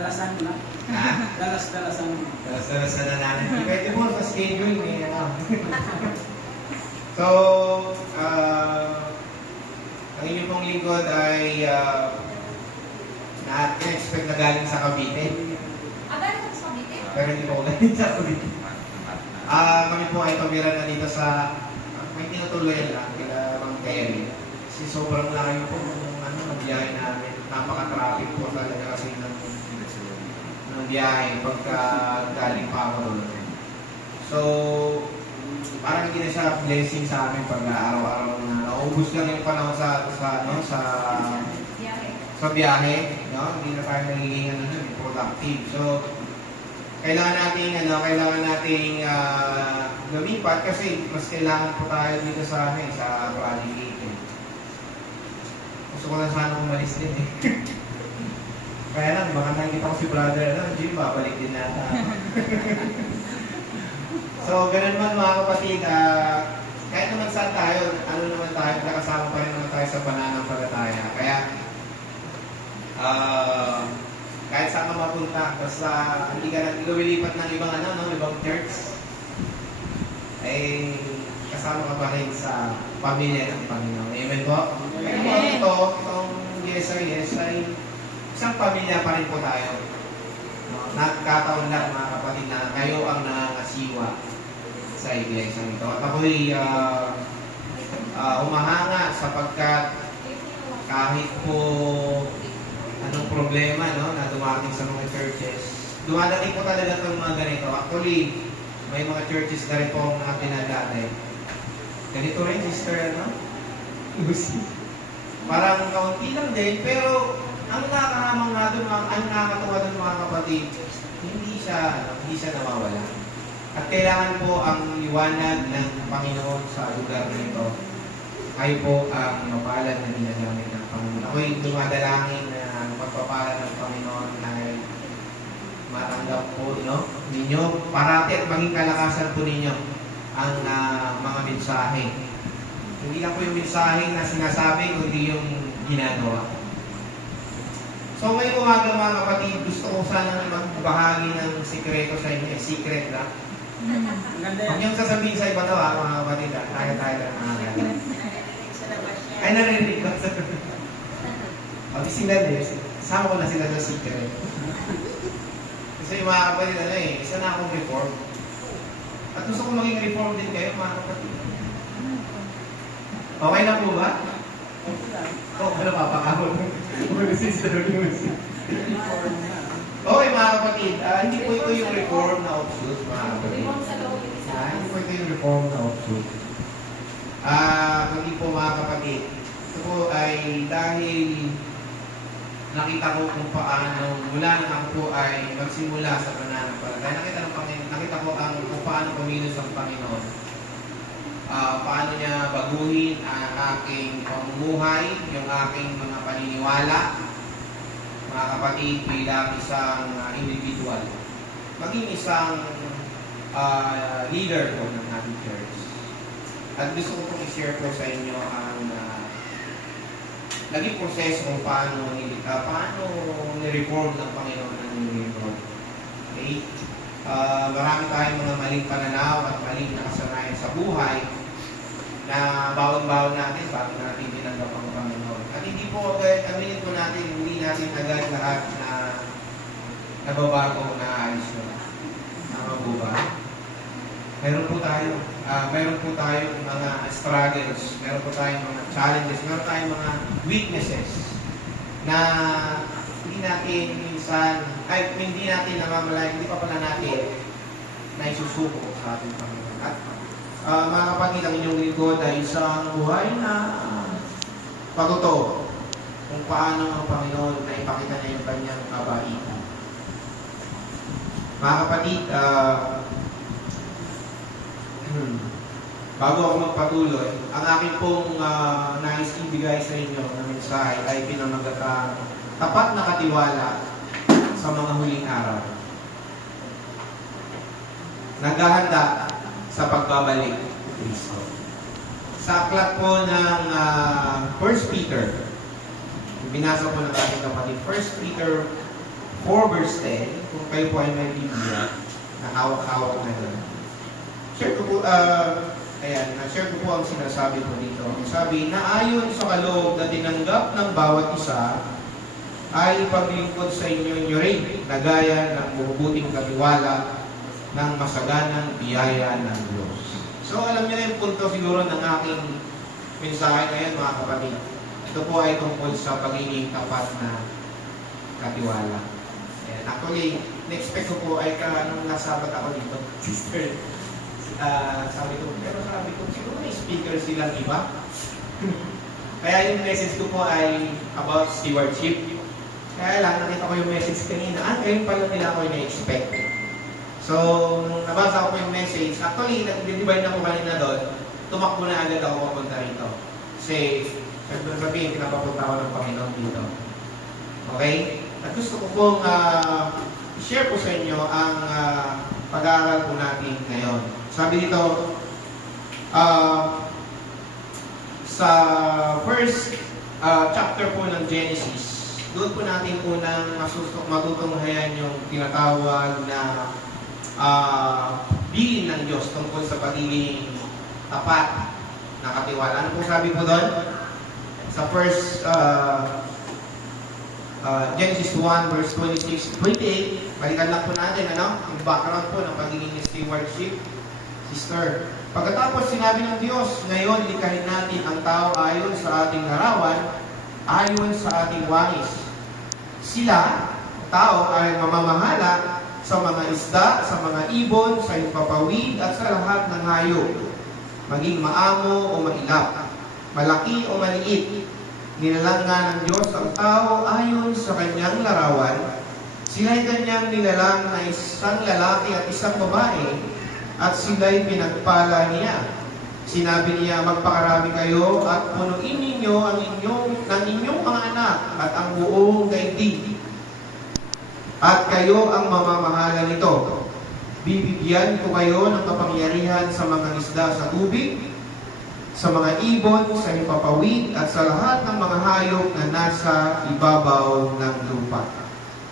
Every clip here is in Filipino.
Dalasan mo na. Ha? Dalas-dalasan mo. Dalas-dalasan na natin. Pwede mo sa schedule may ano. So, ang inyong pong lingkod ay na-expect na galing sa Cavite. Galing ka sa Cavite? Pero hindi po ako galing sa Cavite. Kami po ay tumira na dito sa may tinutuloyan lang kila Mang Terry. Kasi sobrang layo po ng biyahe namin. Napaka-traffic po talaga kasi ng biyahe pagka galing pa ako doon. So, parang hindi na siya blessing sa amin pag araw-araw na naubos lang yung panahon sa biyahe, no? Hindi na tayo nagiging productive. So, kailangan nating lumipat kasi mas kailangan po tayo dito sa Project 8. Gusto ko na sana umalis din eh. Kaya lang, baka nakikita ko si brother, Jim, babalik din nata. So, ganun man mga kapatid, kahit naman saan tayo, nakasama pa rin naman tayo sa pananampalataya. Kaya, kahit saan ka mapunta, basta hindi ka lumilipat ng ibang church, ay kasama ka pa rin sa pamilya ng Panginoon. Amen po? Kaya po, itong GSIS ay isang pamilya pa rin po tayo. Nagkataon lang mga kapatid na kayo ang nangasiwa sa iglesia ito. At ako'y humahanga sapagkat kahit po anong problema na dumating sa mga churches, dumadating po talaga itong mga ganito. Actually, may mga churches na rin po na pinagdati. Ganito rin, sister, parang kaunti lang din, pero ang nakakahamang nga doon, ang nakakatuwa doon mga kapatid, hindi siya nawawala. At kailangan po ang liwanag ng Panginoon sa lugar nito. Kayo po ang mapalad na ginagamit ng Panginoon. Ako'y dumadalangin na ang pagpapala ng Panginoon ay matanggap po ninyo. Parati at maging kalakasan po ninyo ang mga mensahe. Hindi lang po yung mensahe na sinasabi, kundi yung ginagawa. So ngayong umaga mga kapatid, gusto ko sana magbahagi ng sikreto sa inyo. Secret lang. Huwag niyong sasabihin sa iba daw mga kapatid. Tayo lang mga ay, narinig ko. Pag sila din, sama ko na sila sa secret. Kasi yung mga kapatid, isa na akong reform. At gusto ko maging reform din kayo, mga kapatid. Okay na po ba? Ano papakahol? Okay, mga kapatid. Hindi po ito yung reform na offshoot, mga kapatid. Hindi po ito yung reform na offshoot. Hindi po mga kapatid. Ito po ay dahil nakita ko kung paano, mula na ako po ay magsimula sa pananampalataya. Nakita ko kung paano kumilos ang Panginoon. Paano niya baguhin ang aking pamumuhay, yung aking mga paniniwala, mga kapatid, bilang isang individual. Maging isang leader po ng ating church. At gusto ko pong i-share po sa inyo ang naging proseso kung paano ni-reform ng Panginoon ang lingkod. Okay? Marami tayong mga maling pananaw at maling nakasanayan sa buhay na bawon-bawon natin bago natin tinanggap ang Panginoon. At hindi po agad, aminin po natin, hindi natin agad lahat na nababago na ayos na. Tama po ba? Meron po tayong mga struggles, meron po tayong mga challenges, meron tayong mga weaknesses na hindi natin namamalayan, hindi pa pala natin na isusuko sa ating Panginoon. At mga kapatid, ang inyong lingkod ay isang buhay na pagtotoo kung paano ang Panginoon na ipakita niya yung kanyang kabaitan. Mga kapatid, bago ako magpatuloy, ang aking pong nais ibigay sa inyo na mensahe ay pinamagatang tapat na katiwala sa mga huling araw. Naghahanda sa pagbabalik ni Kristo. Sa aklat po ng 1 Peter, binasa ko ng ating kapatid, 1 Peter 4 verse 10, kung kayo po ay may Biblia, na hawak-hawak na doon. Share ko po, share ko po ang sinasabi ko dito. Sabi, na ayon sa kaloob na tinanggap ng bawat isa, ay paglingkod sa inyo rin, na gaya ng mabubuting katiwala ng masaganang biyaya ng Diyos. So, alam niyo na yung punto siguro ng aking mensahe ngayon, mga kapatid. Ito po ay tungkol sa pagiging tapat na katiwala. And actually, na-expect ko po ay nung nasabat ako dito, sister, sabi ko, siguro may speaker silang iba. Kaya yung message ko po ay about stewardship. Kaya lang, nakita ko yung message kanina, ngayon pala nila ako yung na-expect. So, nung nabasa ko po yung message, actually, nag-divide na po kanina doon, tumakbo na agad ako papunta rito. Kasi, sabihin, pinapapunta ako ng Panginoon dito. Okay? At gusto ko pong i-share po sa inyo ang pag-aaral po natin ngayon. Sabi dito, sa first chapter po ng Genesis, doon po natin unang matutunghayan yung tinatawag na bilin ng Diyos tungkol sa pagiging tapat na katiwala. Ano po sabi po doon? Sa first Genesis 1 verse 26-28, balikan lang po natin yung background po ng pagiging stewardship. Sister, pagkatapos sinabi ng Diyos, ngayon likhain natin ang tao ayon sa ating larawan, ayon sa ating wangis. Sila, tao, ay mamamahala sa mga isda, sa mga ibon, sa himpapawid, at sa lahat ng hayop, maging maamo o mailap, malaki o maliit. Nilalang nga ng Diyos ang tao ayon sa kanyang larawan. Sila'y kanyang nilalang na isang lalaki at isang babae, at sila'y pinagpala niya. Sinabi niya, magpakarami kayo at punuin ninyo ng inyong mga anak at ang buong daigdig. At kayo ang mamamahala nito. Bibigyan ko kayo ng kapangyarihan sa mga isda sa tubig, sa mga ibon, sa himpapawid, at sa lahat ng mga hayop na nasa ibabaw ng lupa.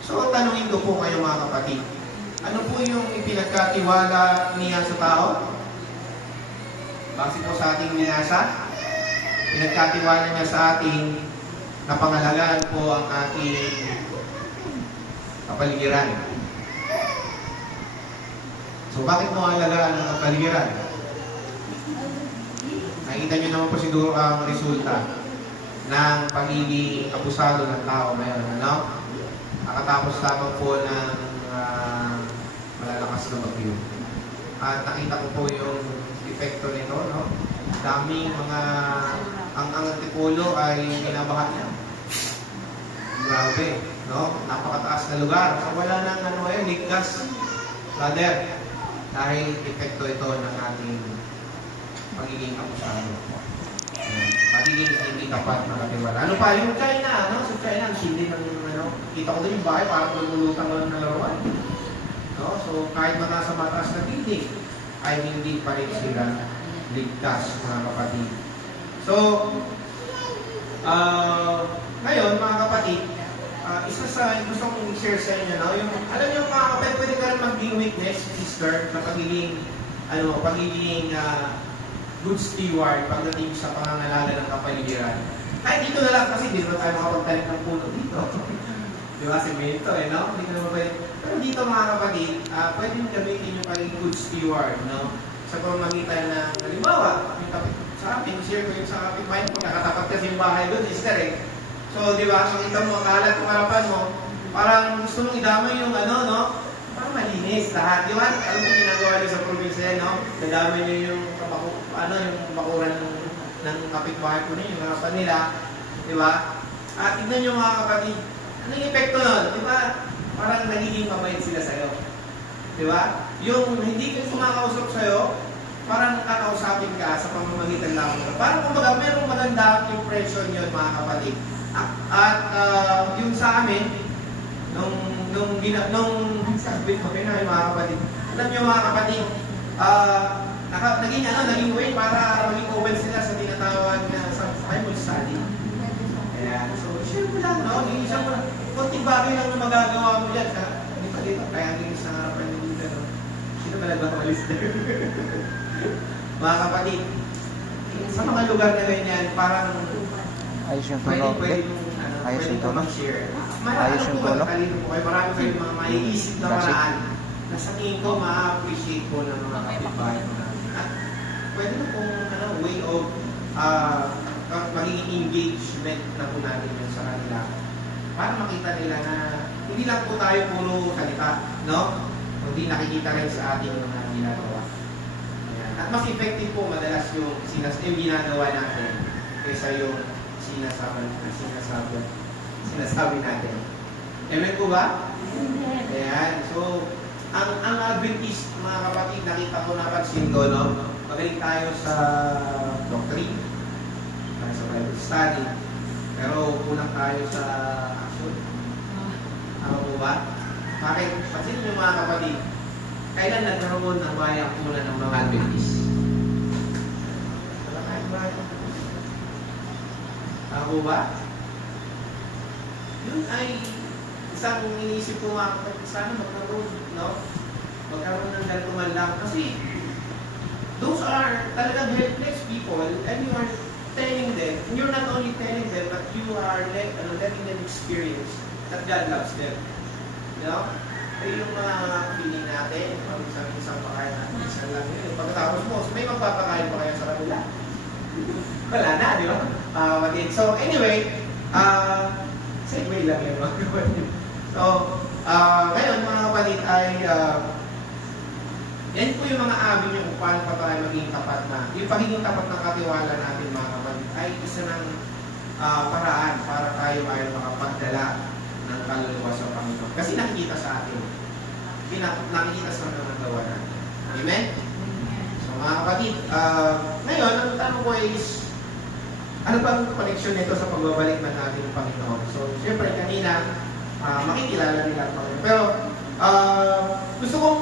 So, tanungin ko po kayo mga kapatid, ano po yung ipinagkatiwala niya sa tao? Base po sa ating minasa, pinagkatiwala niya sa ating na pangalagaan po ang ating kapaligiran. So, bakit mo alagaan ang kapaligiran? Nakita niyo naman po siguro ang resulta ng pagiging abusado ng tao ngayon, Nakatapos lamang po ng malalakas na bagyo. At nakita ko po yung epekto nito, Daming ang Antipolo ay binabaha niya. Grabe, Napakataas na lugar. So wala nang ligtas, brother. Dahil epekto ito ng ating pagiging abusado. Pagiging hindi tapat na katiwala. Ano pa? Yung China, Sa China, ang hindi ng kita ko doon yung bahay, parang lumulutang lang na laruan. So, kahit mataas na building, ay hindi pa rin sila ligtas, mga kapatid. So, ngayon, mga kapatid, isa sa gusto kong i-share sa inyo, yung, alam niyo mga kapatid, pwede ka rin mag-being witness, sister, na pagiging good steward pagdating sa pangangalaga ng kapaligiran. Kahit dito na lang kasi hindi naman tayo makapagtanim ng puno dito. Di ba? Semento, Hindi ko naman pwede. Pero dito mga kapatid, pwede nyo gamitin yung pagiging good steward, Sa pamamagitan ng, halimbawa, yung kapit sa akin, share ko yung sa kapit bahay, pagkakatapat kasi yung bahay doon, sister, So, di ba? Makita mo, akalat kung harapan mo, parang gusto mong idamay yung parang malinis lahat, di ba? Alam mo ginagawa niyo sa probinsya, Nadamay niyo yung yung bakuran ng kapitbahay po ninyo, yung harapan nila, di ba? At tignan niyo mga kapatid, anong epekto nun? Di ba? Parang nagiging mabait sila sa'yo. Di ba? Yung hindi ka kumakausap sa'yo, parang kakausapin ka sa pamamagitan lang. Parang kumbaga, merong magandang impression yun mga kapatid. At yung sa amin, nung sabi ko na yung mga kapatid, alam niyo mga kapatid, naging way para maging open sila sa tinatawag na sa Bible study. Ayan. So, share mo lang, Isang mo lang. konting bagay lang na magagawa mo dyan. Dito, kaya din sa harapan nyo dito. Sino ba nagmamalis there? Mga kapatid, sa mga lugar na ganyan, parang Ayos yung pwede tunog. Ayos pwede yung ka tunog. mag-share. Ayos yung tunog. Talino po kayo. Marami kayong mga maiisip na That's it. paraan na sa tingin ko ma-appreciate po ng mga kapitbahay mo natin. At pwede na pong way of magiging engagement na po natin yun sa kanila. Para makita nila na hindi lang po tayo puro salita, no? Hindi nakikita rin sa ating mga ginagawa. Ayan. At mas effective po madalas yung ginagawa natin kaysa yung sinasabi natin. Amen po ba? Ayan. So, ang Adventist, mga kapatid, nakita ko, napansin ko, no? Magaling tayo sa doctrine, tayo sa Bible study, pero kulang tayo sa action. Ano po ba? Bakit? Pansin niyo mga kapatid, kailan nagkaroon ng bayang una ng mga Adventist? Wala tayong bayang. Ano po ba? Yun ay isang iniisip ko mga kapatid, sana magkaroon, no? Magkaroon ng gantuman lang. Kasi those are talagang helpless people and you are telling them, and you're not only telling them, but you are letting them experience that God loves them. You know? Ay yung mga feeling natin, pag isang pakain natin, isang lang yun. Pagkatapos mo, may magpapakain pa kaya sa kanila? Wala na, di ba? So, anyway, segue lang yung mga kapatid. So, ngayon, mga kapatid, ay yan po yung mga avenue kung paano pa tayo maging tapat na. Yung pagiging tapat ng katiwala natin, mga kapatid, ay isa ng paraan para tayo ay makapagdala ng kaluluwa sa Panginoon. Kasi nakikita sa atin. Nakikita sa mga gawa natin. Amen? So mga kapatid, ngayon, ang tanong ko is, ano bang connection nito sa pagbabalik na natin ng Panginoon? So, siyempre, kanina, makikilala nila ang Panginoon. Pero, gusto kong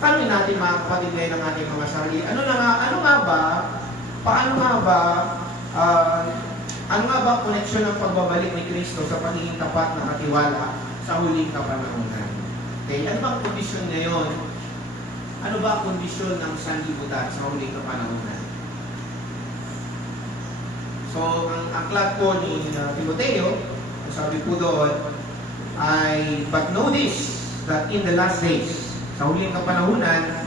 tanongin natin mga kapatid ngayon ng ating mga sarili. Ano nga ba connection ng pagbabalik ni Kristo sa pagiging tapat na katiwala sa huling kapanahunan? Okay, ano bang kondisyon ngayon? Ano ba ang kondisyon ng sanlibutan sa huling kapanahunan? So, ang aklat po ni Timoteo, ang sabi po doon, ay, but know this, that in the last days, sa huling kapanahunan,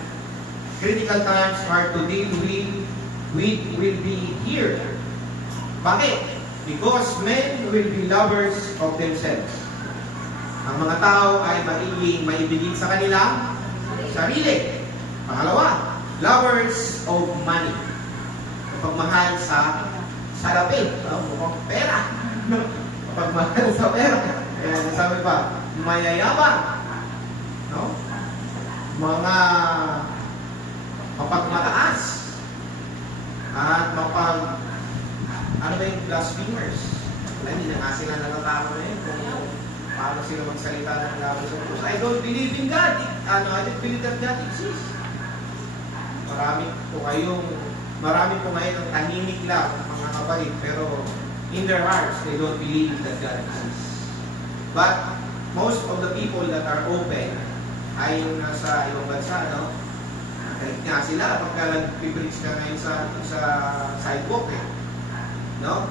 critical times are to deal with will be here. Bakit? Because men will be lovers of themselves. Ang mga tao ay maibigin sa kanilang sarili. Pangalawa, lovers of money. Pagmahal sa salapi, mukhang pera. Pagmahal sa pera. Ayan, sabi pa, mayayabang. No? Mga mapagmataas. At ano ba yung blasphemers? Hindi na nga sila natatama na yun kung paano sila magsalita ng laban sa Diyos. I don't believe in God. I don't believe that God exists. Marami po ngayon ang tahimik lang, mga kapatid, pero in their hearts, they don't believe that God exists. But most of the people that are open ay yung nasa ibang bansa, no? Kahit nga sila, pagka nag-preach ka ngayon sa sidewalk, no?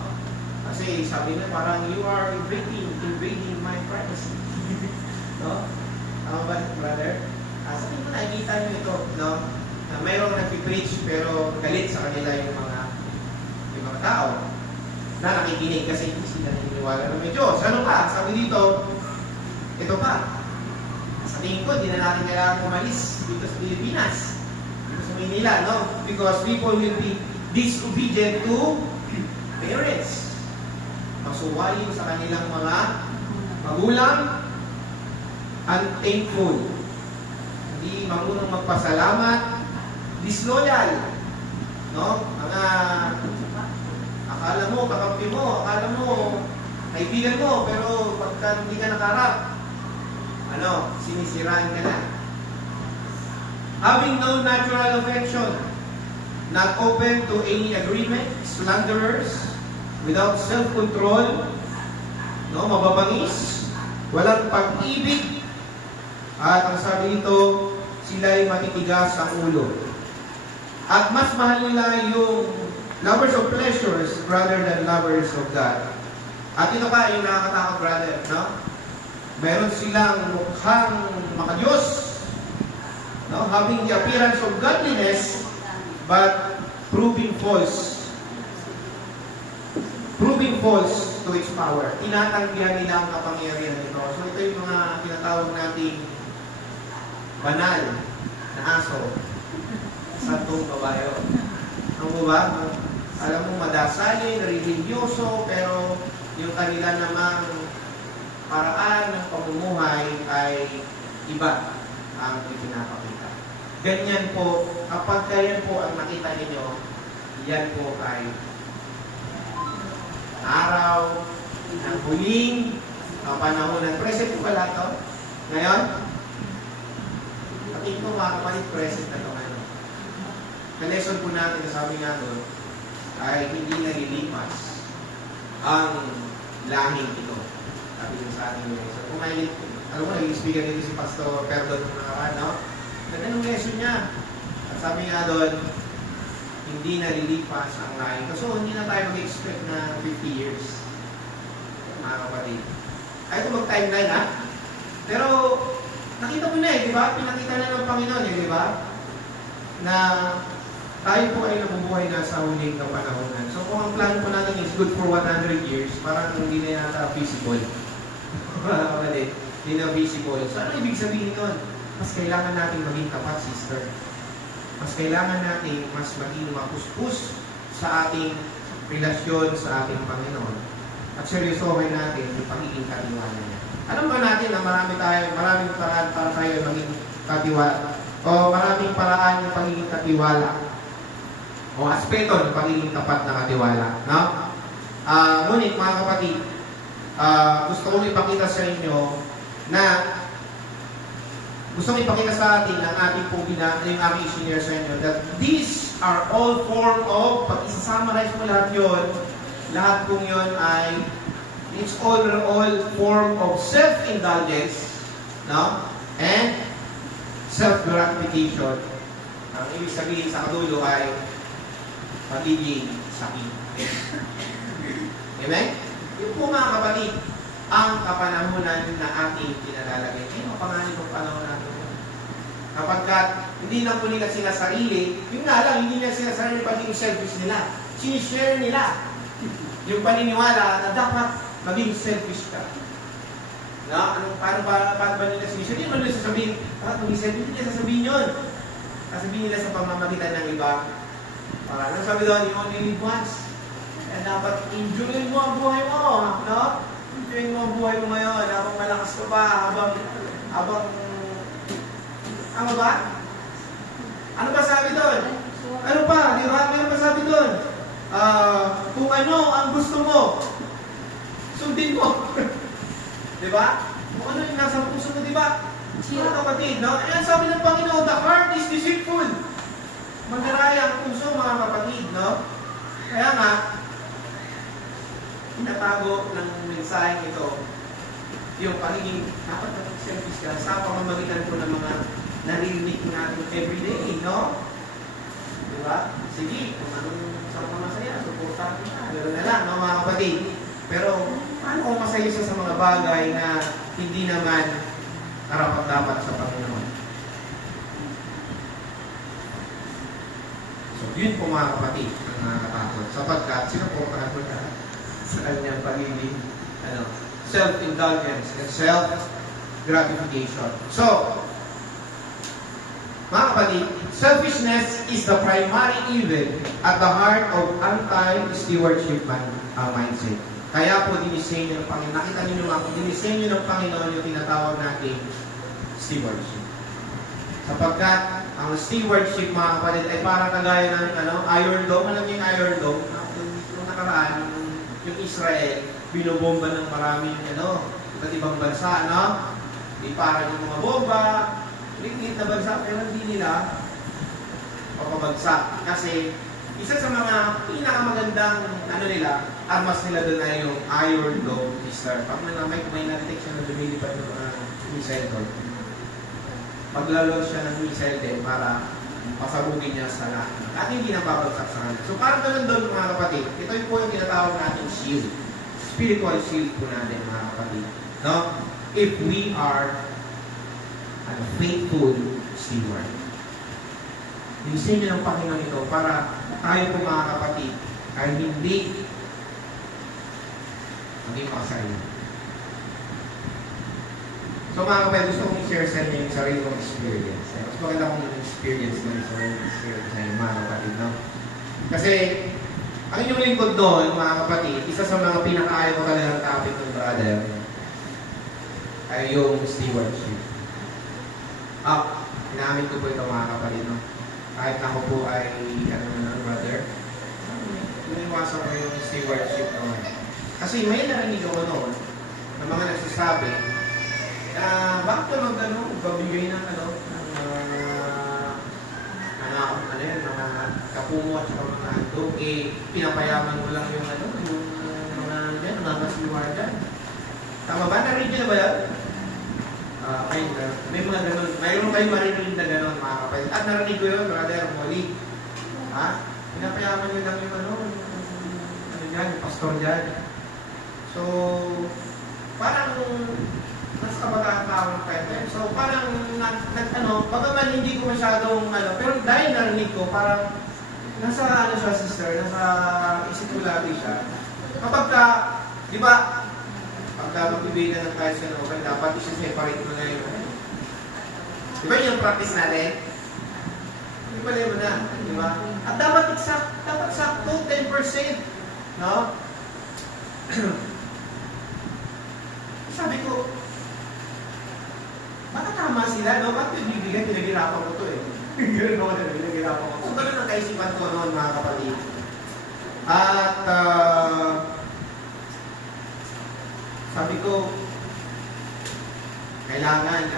Kasi sabi na parang you are invading my privacy. No? Tama ba, brother? Sa tingin mo, nakikita nyo ito, no? Na mayroong nag-preach pero galit sa kanila yung mga tao na nakikinig kasi hindi sila naniniwala na may Diyos. Ano pa? Sabi dito, ito pa. Sa tingin ko, di na natin kailangan umalis dito sa Pilipinas. Dito sa Manila, no? Because people will be disobedient to parents. Masuwayin sa kanilang mga magulang, unthankful. Hindi marunong magpasalamat, disloyal. No? Mga akala mo, kakampi mo, akala mo, kaibigan mo, pero pagka hindi ka nakarap, sinisiraan ka na. Having no natural affection, not open to any agreement, slanderers, without self-control, no, mababangis, walang pag-ibig, at ang sabi nito, sila ay matitigas ang ulo. At mas mahal nila yung lovers of pleasures rather than lovers of God. At ito pa yung nakakatakot, brother, no? Meron silang mukhang makadiyos, no? Having the appearance of godliness, but proving false. Proving false to its power. Tinatanggihan nila ang kapangyarihan nito. So ito yung mga tinatawag nating banal na aso. Santong kabayo. Ano mo ba? Alam mo, madasalin, religyoso, pero yung kanila namang paraan ng pamumuhay ay iba ang ipinapakita. Ganyan po, kapag ganyan po ang nakita ninyo, yan po ay araw ng huling panahon ng present po pala ito. Ngayon, nakita mo mga kapatid, present na ito ngayon. Sa lesson po natin, sabi nga doon, ay hindi nalilipas ang lahing ito. Sabi ko sa ating lesson. Kung may, alam mo, naging speaker dito si Pastor Perdon kung nakaraan, no? Ganun lesson niya. At sabi nga doon, hindi nalilipas ang lahing ito. So, hindi na tayo mag-expect na 50 years. Mga kapatid. Ay, ito mag-timeline, ha? Pero, nakita mo na di ba? Pinakita na ng Panginoon, di ba? Na tayo po ay nabubuhay na sa huling kapanahonan. So kung ang plano po natin is good for 100 years, parang hindi na yata visible. Hindi na visible. So ano ibig sabihin nun? Mas kailangan natin maging tapat, sister. Mas kailangan natin mas maging mapuspos sa ating relasyon sa ating Panginoon. At seryosohin natin yung pagiging katiwala niya. Alam ba natin na maraming paraan para tayo maging katiwala? O maraming paraan ng pagiging katiwala? O aspeto ng pagiging tapat na katiwala? No? Ngunit mga kapatid, gusto kong ipakita sa inyo na gusto kong ipakita sa atin ang ating pong yung aking engineer sa inyo that these are all form of, pag isa-summarize mo lahat pong yun ay it's all form of self-indulgence, no? And self-gratification. Ang ibig sabihin sa kadulo ay pagiging sakit. Amen? Yung po mga kapatid, ang kapanahunan na ating pinalalagay. Ngayon, pangalan ng panahon natin. Kapagkat hindi lang po nila sinasarili, yun nga lang, hindi nila sinasarili pagiging selfish nila. Sinishare nila yung paniniwala na dapat maging selfish ka. No? Paano ba nila sinishare? Hindi mo nila sasabihin, dapat maging selfish, hindi nila sasabihin yun. Sasabihin nila sa pamamagitan ng iba. Anong sabi doon? You only live once. Kaya dapat enjoy mo ang buhay mo. No? Enjoy mo ang buhay mo ngayon. Habang malakas ka pa. Habang ano ba? Ano ba sabi doon? Ano pa? Di ba? Meron pa sabi doon? Kung ano ang gusto mo, sundin mo. Di ba? Kung ano yung nasa puso mo, di ba? Mga kapatid, no? Ayan sabi ng Panginoon, the heart is deceitful. Mandaraya ang puso, mga kapatid, no? Kaya nga, pinatago ng mensahe ito, yung pagiging dapat selfish ka sa pamamagitan po ng mga naririnig natin everyday, no? Diba? Sige, kung anong sa masaya, supportan ko na. Ganoon na lang, no, mga kapatid? Pero, paano kung masaya siya sa mga bagay na hindi naman karapat-dapat sa Panginoon? So, yun po mga kapatid ang nakakatakot. Sapagkat, sinuportahan mo na sa kanyang pagiging self-indulgence and self-gratification. So, mga kapatid, selfishness is the primary evil at the heart of anti-stewardship mindset. Kaya po dinisenyo ng Panginoon. Nakita niyo mga dinisenyo ng Panginoon yung tinatawag natin stewardship. Sapagkat ang stewardship, mga kapatid, ay parang kagaya ng Iron Dome. Alam niyo yung Iron Dome? Nung nakaraan, yung Israel, binobomba ng maraming iba't ibang bansa, no? Di parang yung mga bomba, liit na bansa, pero hindi nila papabagsak. Kasi isa sa mga pinakamagandang nila armas nila doon ay yung Iron Dome missile. Pag may na-detect siya na lumilipad ng missile doon, maglalunch siya ng missile din para pasabugin niya sa lahat. At hindi na babagsak sa kanya. So parang ganun doon mga kapatid, ito yung po yung tinatawag natin shield. Spiritual shield po natin mga kapatid. No? If we are a faithful steward. Yung sinyo ng Panginoon ito para tayo po mga kapatid ay hindi maging makasarili. So mga kapatid, gusto kong i-share sa inyo yung sarili kong experience. Mas maganda kong experience na yung sarili kong experience sa inyo mga kapatid. No? Kasi ang inyong lingkod doon mga kapatid, isa sa mga pinakaayaw ko talagang topic ng brother ay yung stewardship. Inamin ko po ito mga kapatid. No? Kahit ako po ay brother, iniwasan ko yung stewardship noon. Kasi may narinig ako noon ng mga nagsasabi bakit ka magbibigay ng mga kapumo at saka mga handog, pinapayaman mo lang yung yung mga siwardan. Tama ba? Narinig niyo na ba yan? May mga ganun. Mayroon kayong marinig na ganun mga kapatid. At narinig ko yun, brother Molly. Pinapayaman nyo lang yung yung pastor dyan. So, parang nasa kabataan pa akong time. So, parang bagaman hindi ko masyadong pero dahil narinig ko, parang nasa siya, sister, nasa isip ko lagi siya. Kapag ka, di ba, pagka magbibigan ng kahit sa novel, dapat isa-separate mo na yun. Di ba yung practice natin? Hindi pala mo na, di ba? At dapat sakto 10%. No? Sabi ko, baka tama sila, no? Ba't bibigyan, pinagirapan ko to eh. Ganun ako na, pinagirapan ko. So, ganun ang kaisipan ko noon, mga kapatid. At, sabi ko, kailangan,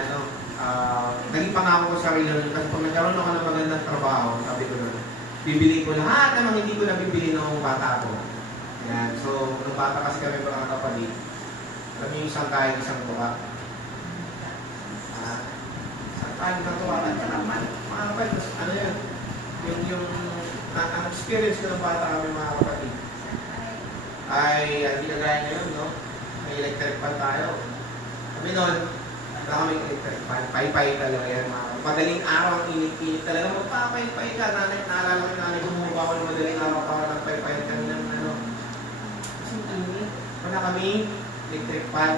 naging pangako ko sa sarili nun, kasi pag nagkaroon ako ng magandang trabaho, sabi ko nun, bibili ko lahat ng hindi ko nabibili noong bata ko. Yan. So, nung bata kasi kami mga kapatid, kami yung isang tayo, isang tuwa. Isang tayo, isang tuwa. At naman, mga kapatid, ang experience ko ng bata kami mga kapatid, ay, hindi na gaya ngayon, no? May electric fan tayo. Kami noon, wala kami electric fan. Pay-pay talaga yan, mga kapatid. Madaling araw, ang init-init talaga. Magpapay-pay ka. Naalala ko yung nanay, kumuha ako ng madaling araw para nagpay-pay kami ng Kasi init. Wala kami electric fan.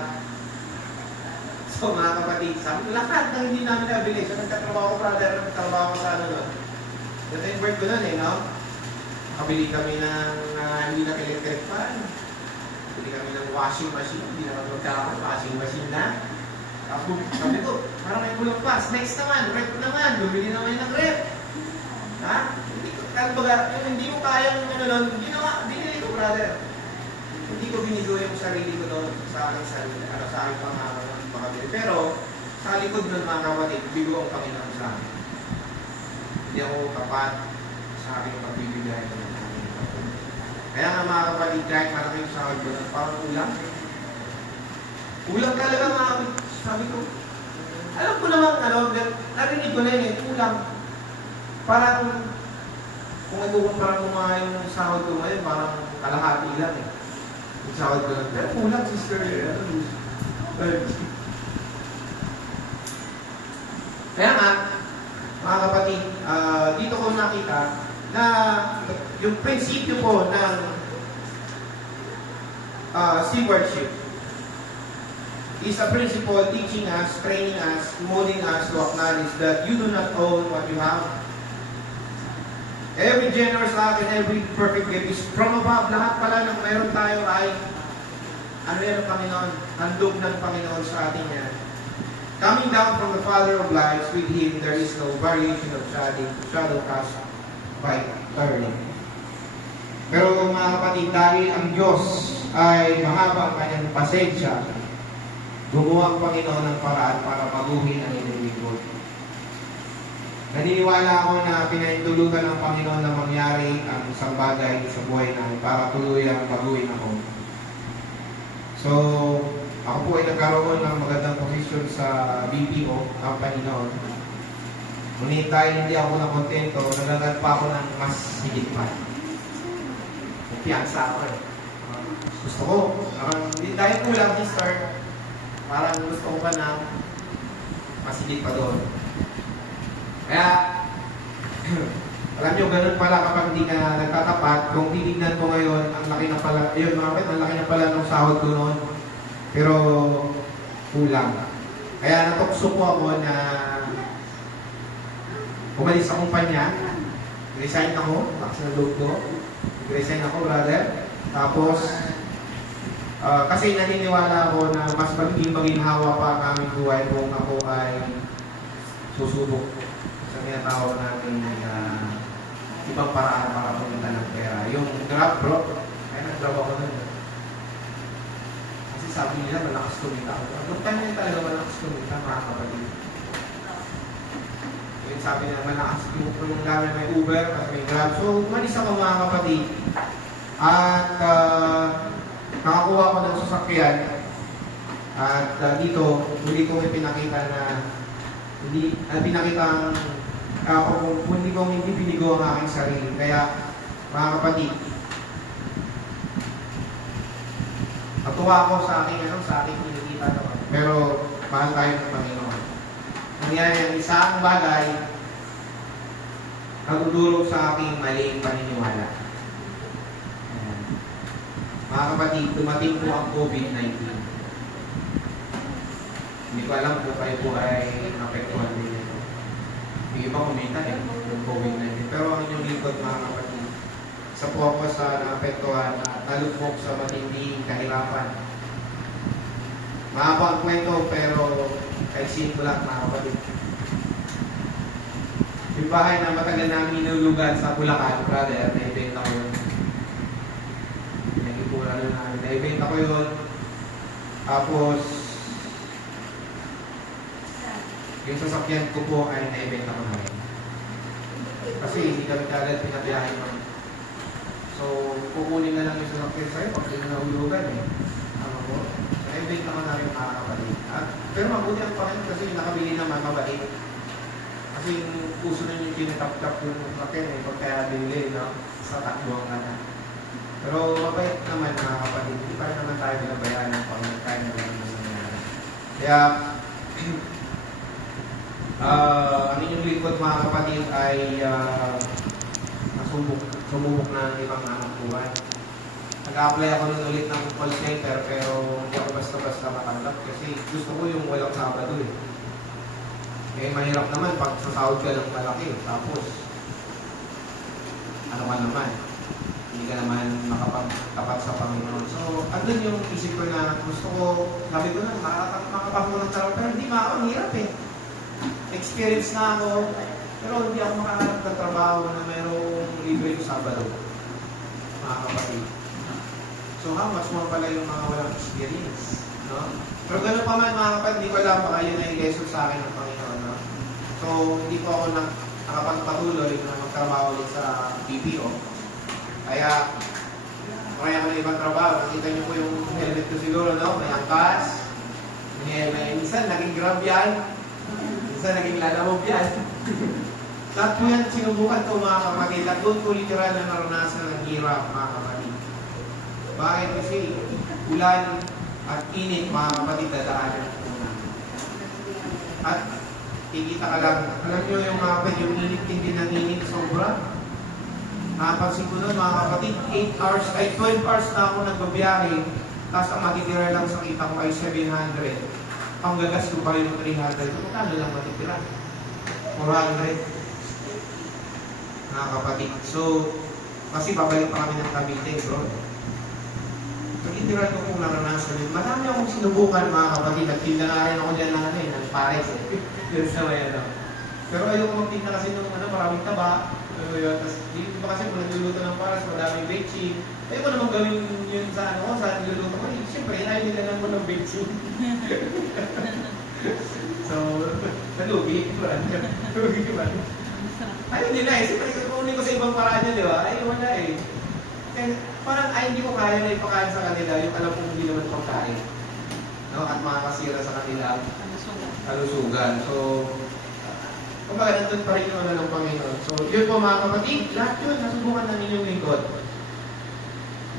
So mga kapatid, sabi lahat ng hindi namin nabili. So nagtatrabaho ko, brother, nagtatrabaho ko sa doon. Ito yung word ko nun no? Nakabili kami ng hindi na electric fan. Bili kami ng washing machine. Hindi naman magkakaroon, washing machine na. Tapos sabi ko, parang may kulang pa. Next naman, rep naman. Bumili naman ng rep. Hindi ko, hindi mo kayang binili ko, brother. Hindi ko binigo yung sarili ko doon sa aking sarili, sa aking pangabili. Pero, sa likod ng mga kapatid, bigo ang Panginoon sa akin. Hindi ako kapat sa aking pagbibigay ng aking kapatid. Kaya nga mga kapatid, kahit malaking sahod ko, parang ulang. Ulang talaga mga kapatid. Sabi ko, alam ko naman, narinig ko na yun ulang. Parang, kung ikukumpara mo mga yung sahod ko ngayon, parang kalahati lang eh. Sahod ko lang. Pero kulang, sister. Kaya nga, mga kapatid, dito ko nakita na yung prinsipyo po ng stewardship is a principle teaching us, training us, molding us to acknowledge that you do not own what you have. Every generous act and every perfect gift is from above. Lahat pala ng meron tayo ay yan ng Panginoon? Handog ng Panginoon sa atin yan. Coming down from the Father of lights, with Him there is no variation of shadow cast by turning. Pero mga kapatid, dahil ang Diyos ay mahaba ang kanyang pasensya, gumawa ang Panginoon ng paraan para baguhin ang inyong lingkod. Naniniwala ako na pinahintulutan ng Panginoon na mangyari ang isang bagay sa buhay namin para tuluyang baguhin ako. So, ako po ay nagkaroon ng magandang posisyon sa BPO company noon. Ngunit dahil hindi ako nakontento, nagagad pa ako ng mas higit pa. Kumpiyansa ako eh. Gusto ko, dahil kulang si start, parang gusto ko pa na mas higit pa doon. Kaya, alam nyo, ganun pala kapag hindi ka nagtatapat. Kung titignan ko ngayon, ang laki na pala, ayun mga kapit, ang laki na pala ng sahod ko noon. Pero, kulang. Kaya natukso ko ako na umalis sa kumpanya. Resign ako, tax na loob ko. Resign ako, brother. Tapos, kasi naniniwala ako na mas maging-hawa pa ang aming buhay kung ako ay susubok sa tinatawag namin ibang paraan para pumunta ng pera. Yung grab, bro, ay nag-grab ako nun. Kasi sabi nila, malakas kumita ako. Noong time nila talaga malakas kumita, mga kapatid. Yung sabi nila, malakas yung gamit may Uber, kasi may Grab. So, umalis ako mga kapatid. At nakakuha ko ng sasakyan. At dito, hindi ko may pinakita na pinakita hindi ko binigo ang aking sarili. Kaya, mga kapatid, natuwa ako sa aking kinikita naman. Pero, mahal tayo ng Panginoon. Nangyari ang isang bagay, nagdudulog sa aking maling paniniwala. Ayan. Mga kapatid, dumating po ang COVID-19. Hindi ko alam kung kayo po ay napektuhan din ito. Yung iba kumita yung COVID-19. Pero ang inyong lingkod mga kapatid, sa po ako sa napektuhan at nalugmok sa matinding kahirapan. Mahaba ang kwento pero kaisiin ko lang mga kapatid. Yung bahay na matagal namin inulugan sa Bulacan, brother, na-event ako yun. Nag-ipura lang namin. Na-event ako yun. Tapos, yung sasakyan ko po ay na-event ako namin. Kasi hindi kami kagad pinabiyahin mo. So, kukunin na lang yung sasakyan sa'yo pag hindi na nahulugan eh. Ano po? Na-event ako namin mga kapatid. Pero mabuti ang Panginoon kasi nakabili naman mabait. Kasi yung puso na yung tinatap-tap yung sasakyan eh. Pag kaya binili, no? Sa takbuhan ka na. Pero mabait naman mga kapatid. Hindi pa rin naman tayo binabayaan ng Panginoon. Kaya na lang naman nangyari. Kaya, ang inyong lingkod mga kapatid ay sumubok na ng ibang anak buhay. Nag-apply ako nun ulit ng call center pero hindi ako basta-basta matanggap kasi gusto ko yung walang Sabado eh. Eh mahirap naman pag sasahod ka ng malaki tapos ano ka naman, hindi ka naman makapagtapat sa Panginoon. So, andun yung isip ko na gusto ko, sabi ko na, makapagpapunod ng trabaho pero hindi ang hirap eh. Experience na ako, pero hindi ako makahanap ng trabaho na mayroong libre yung Sabado, mga kapatid. So how much more pala yung mga walang experience, no? Pero gano'n pa man mga kapatid, hindi ko alam baka yun ay lesson sa akin ng Panginoon, no? So hindi po ako nakapagpatuloy na magtrabaho ulit sa BPO. Kaya ako ng ibang trabaho. Nakita niyo po yung helmet ko siguro, no? May angkas, may minsan naging grab yan. Minsan naging lalamog yan. Lahat po yan sinubukan ko mga kapatid. At doon ko literal na naranasan ng hirap mga kapatid. Bakit? Kasi ulan at init mga kapatid dadaanan po namin. At kikita ka lang. Alam nyo yung mga kapatid, yung init hindi ng init sobra. Nakapansin ko nun mga kapatid, 12 hours na ako nagbabiyahe. Tapos ang matitira lang sa kita ko ay 700. Ang gagas ko pa rin ng 300. Magkano lang matitira? 400. Mga kapatid. So, kasi babalik pa kami ng Cavite, bro. So, itira ko kung naranasan yun. Marami akong sinubukan, mga kapatid. Nagtinda na rin ako dyan ng pares. Yun sa may ano. Pero ayoko magtinda kasi nung maraming taba. Tapos, dito ba kasi kung nagluluto ng pares, madaming baking. Ayoko naman gawin yun sa sa niluluto ko. Siyempre, ayaw nila lang mo ng baking. So, nalugi. Nalugi ba? Ayaw nila eh. Siyempre, kunin ko sa ibang paraan yun, di ba? Ay, wala eh. Kaya parang ay hindi ko kaya na ipakain sa kanila yung alam kong hindi naman pagkain. No? At makakasira sa kanila kalusugan. So, kumbaga nandun pa rin yung ano ng Panginoon. So, yun po mga kapatid, lahat yun, nasubukan na ninyong lingkod.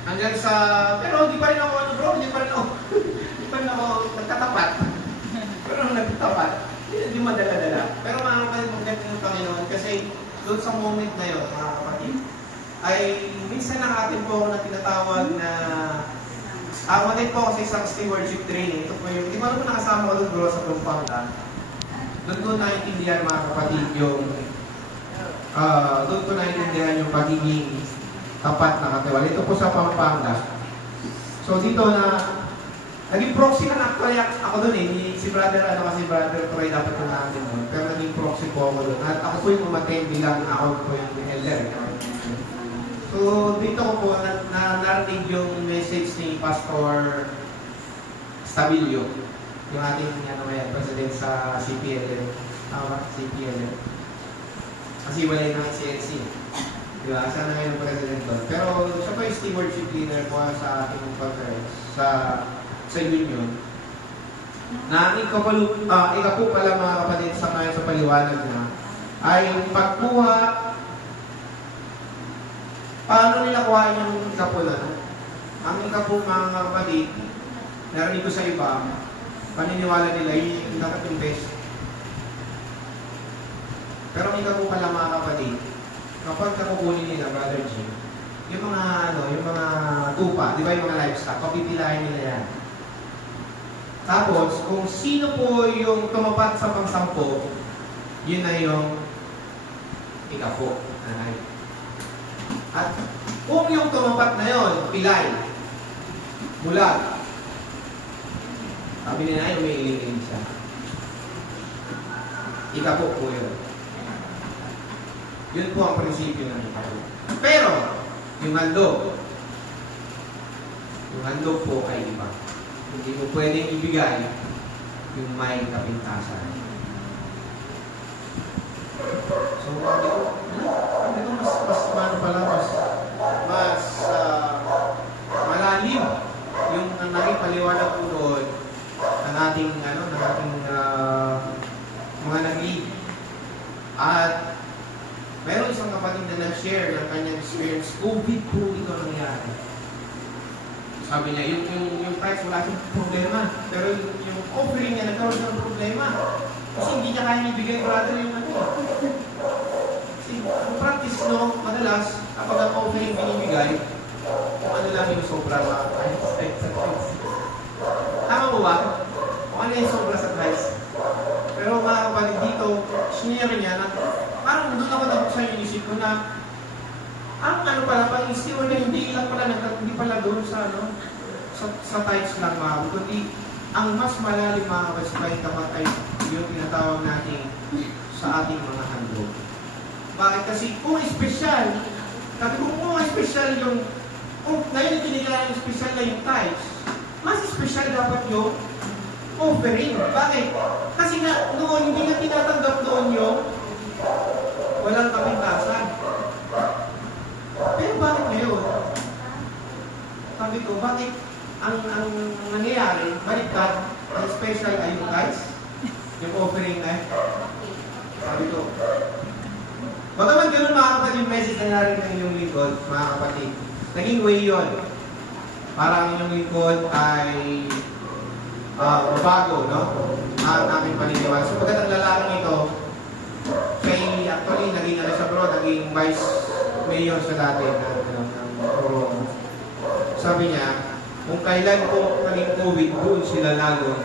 Hanggang sa, pero hindi pa rin ako, ano bro, hindi pa rin ako, hindi pa rin ako nagtatapat. Pero nung nagtatapat, hindi madala-dala. Pero mga kapatid, maganda ng Panginoon kasi doon sa moment na yun, mga kapatid, ay minsan nakatin po ako na tinatawag na umatin po ako sa isang stewardship training. Ito po yung, hindi ko alam kung nakasama ko doon bro sa Pampanga. Doon ko naintindihan mga kapatid yung doon ko naintindihan yung pagiging tapat na katiwala. Ito po sa Pampanga. So dito na naging proxy na actually ako doon eh. Si brother, kasi brother Troy dapat yung natin doon. Pero naging proxy po ako doon. At ako po yung umattend bilang ako po yung elder. So dito ko po narinig yung message ni Pastor Stabilio. Yung ating president sa CPLM. CPLM. Kasi wala yung CNC. Diba? Sana ngayon yung president doon. Pero siya po yung stewardship leader po sa ating conference sa union. Na ikaw po pala mga kapatid sa ngayon sa paliwanag na ay pagkuha, paano nila kuhain yung ikapo na? Ang ikapo mga kapatid, narinig ko sa iba, paniniwala nila yung dapat yung best. Pero ang ikapo pala mga kapatid, kapag nakukunin nila, Brother Jim, yung mga tupa, di ba yung mga livestock, papipilahin nila yan. Tapos, kung sino po yung tumapat sa pangsampo, yun na yung ikapo. At kung yung tumapat na yun, pilay, bulag, sabi nila yung may iling siya. Ikapo po yun. Yun po ang prinsipyo ng ikapo. Pero, yung handog po ay iba. Hindi mo pwedeng ibigay yung may kapintasan. So, sabi ko, mas malalim yung naging paliwanag po doon ng ating, mga nag-lead. At meron isang kapatid na nag-share ng kanyang experience, COVID po ito nangyari. Sabi niya, yung price wala siyang problema. Pero yung offering niya nagkaroon ng problema. Kasi hindi niya kaya ibigay brother yung ano. Kasi ang practice madalas, kapag ang offering binibigay, kung ano lang yung sobra sa Christ. Tama mo ba? Kung ano yung sobra sa Christ. Pero mga kapatid dito, sinira niya na parang doon ako nabuksan yung isip ko na ang pala, pang-istiwan na hindi lang pala, hindi pala doon sa tithes lang mga kapatid. Kundi, ang mas malalim mga kapatid tapat ay yung tinatawag natin sa ating mga handog. Bakit? Kasi kung espesyal, kung espesyal yung, ngayon tinigala yung espesyal na yung tithes, mas espesyal dapat yung offering. Bakit? Kasi nga, noon, hindi nga tinatanggap noon yung walang kapintasan. Pero bakit ngayon? Sabi ko, bakit ang nangyayari, baliktad, ang special ay yung tithes, yung offering ay, sabi ko, bagaman ganun mga kapatid yung message na narinig ng inyong lingkod, mga kapatid, naging way yun. Parang inyong lingkod ay bago, no? Ang aking paniniwala. So, pagkat ang lalaking ito, actually, naging naging vice mayor sa dati ng Toronto. Sabi niya, kung kailan po naging COVID, doon sila lalo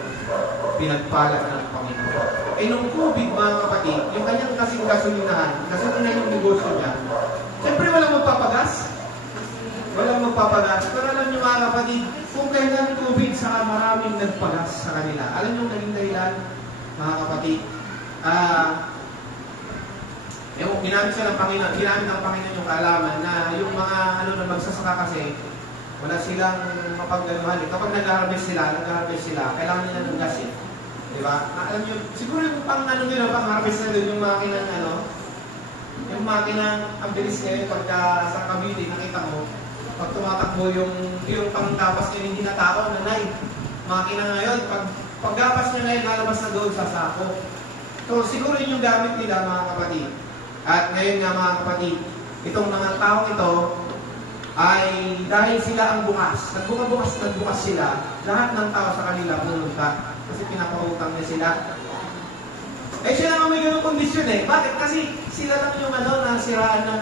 pinagpala ng Panginoon. Eh nung COVID mga kapatid, yung kanyang kasing gasolinahan, gasolinahan yung negosyo niya, siyempre walang magpapagas. Walang magpapagas. Pero alam niyo mga kapatid, kung kailan COVID, saka maraming nagpagas sa kanila. Alam niyo naging dahilan, mga kapatid, ginamit ng Panginoon yung kaalaman na yung mga na magsasaka kasi wala silang mapagganuhan. Kapag nag-harvest sila, kailangan nila ng gas eh. Diba? Alam nyo, siguro yung pang nila, pang harvest na doon yung makina Yung makina, ang bilis ngayon pagka sa Cavite, nakita mo, pag tumatakbo yung pangtapas niya, hindi natakaw, nanay. Makina ngayon, paggapas niya ngayon, lalabas na doon sa sako. So, siguro yun yung gamit nila, mga kapatid. At ngayon nga, mga kapatid, itong mga taong ito, ay dahil sila ang bukas. Nagbukas sila. Lahat ng tao sa kanila pumunta. Kasi pinapautang niya sila. Eh, siya naman may ganung kondisyon eh. Bakit? Kasi sila lang yung nasiraan ng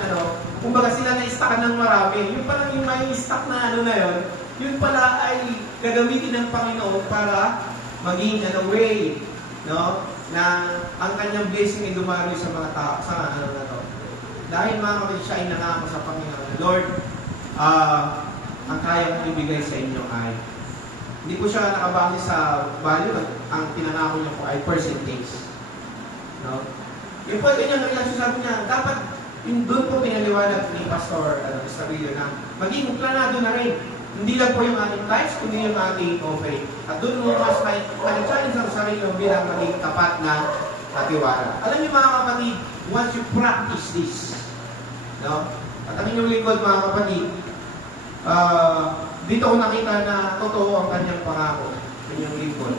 kumbaga sila na-stockan ng marami. Yung palang yung may stock na na yun, yun pala ay gagamitin ng Panginoon para maging way, no? Na ang kanyang blessing ay dumaloy sa mga tao, sa na to. Dahil mga kapatid, siya ay nangako sa Panginoon. Lord, ang kaya kong ibigay sa inyo ay, hindi po siya nakabase sa value, ang pinangako niya po ay percentage. No? Yung po, ganyan relasyon, sabi niya, dapat, doon po pinaliwanag ni Pastor Estabillo na maging planado na rin. Hindi lang po yung ating tithes, kundi yung ating offering. At doon mo mas may challenge ang sarili mo bilang maging tapat na katiwala. Alam niyo mga kapatid, once you practice this, no? At ang inyong lingkod mga kapatid, dito ko nakita na totoo ang kanyang pangako, inyong lingkod.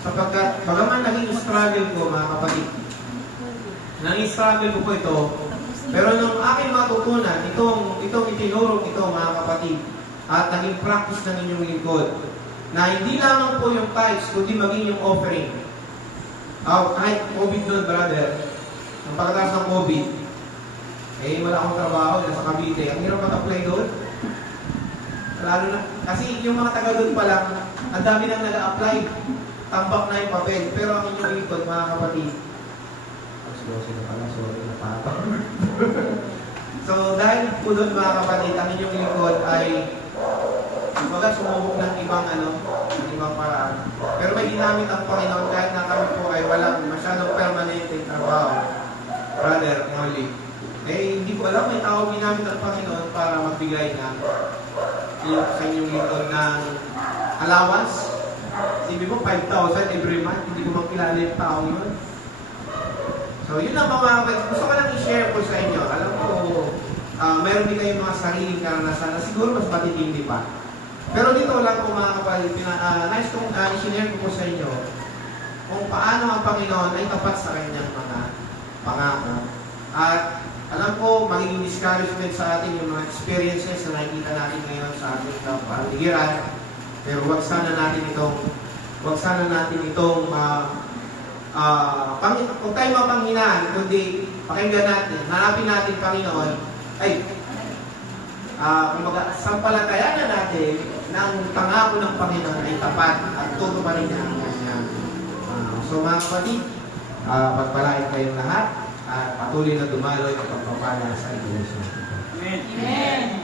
Sapagkat, bagaman naging struggle ko mga kapatid, naging struggle ko po ito, pero nung aking matutunan, itong itinurong ito mga kapatid, at naging practice ng inyong lingkod, na hindi lamang po yung tithes, kundi maging yung offering. Kahit COVID doon, brother, ang pagkatapos ng COVID, wala akong trabaho, nasa Cavite. Ang hirap mag-apply doon. Lalo na, kasi yung mga taga doon pa lang, ang dami nang nag-apply. Tambak na yung papel. Pero ang inyong lingkod, mga kapatid, so, dahil po doon mga kapatid, ang inyong lingkod ay kumbaga sumubok ng ibang paraan. Pero may ginamit ang Panginoon kahit na kami po ay walang masyadong permanente trabaho. Brother, Molly. Hindi ko alam, may tao ginamit ang Panginoon para magbigay ng sa inyong lingkod ng allowance. Sabi mo, 5,000 every month. Hindi ko makilala yung tao yun. So, yun ang gusto ko lang i-share po sa inyo. Alam ko, meron din kayong mga sariling karanasan na siguro mas matitindi pa. Pero dito lang po mga kapatid, nice kong i-share ko po sa inyo kung paano ang Panginoon ay tapat sa kanyang mga pangako. At alam ko, magiging discouragement sa atin yung mga experiences na nakikita natin ngayon sa ating kapaligiran. Pero wag sana natin itong kung tayo mapanghinaan, kundi pakinggan natin, hanapin natin Panginoon, kumbaga, sampalatayanan natin na ang pangako ng Panginoon ay tapat at tutuparin niya ang kanyang. So mga kapatid, pagpalain kayong lahat at patuloy na dumaloy ang pagpapala sa iglesia. Amen.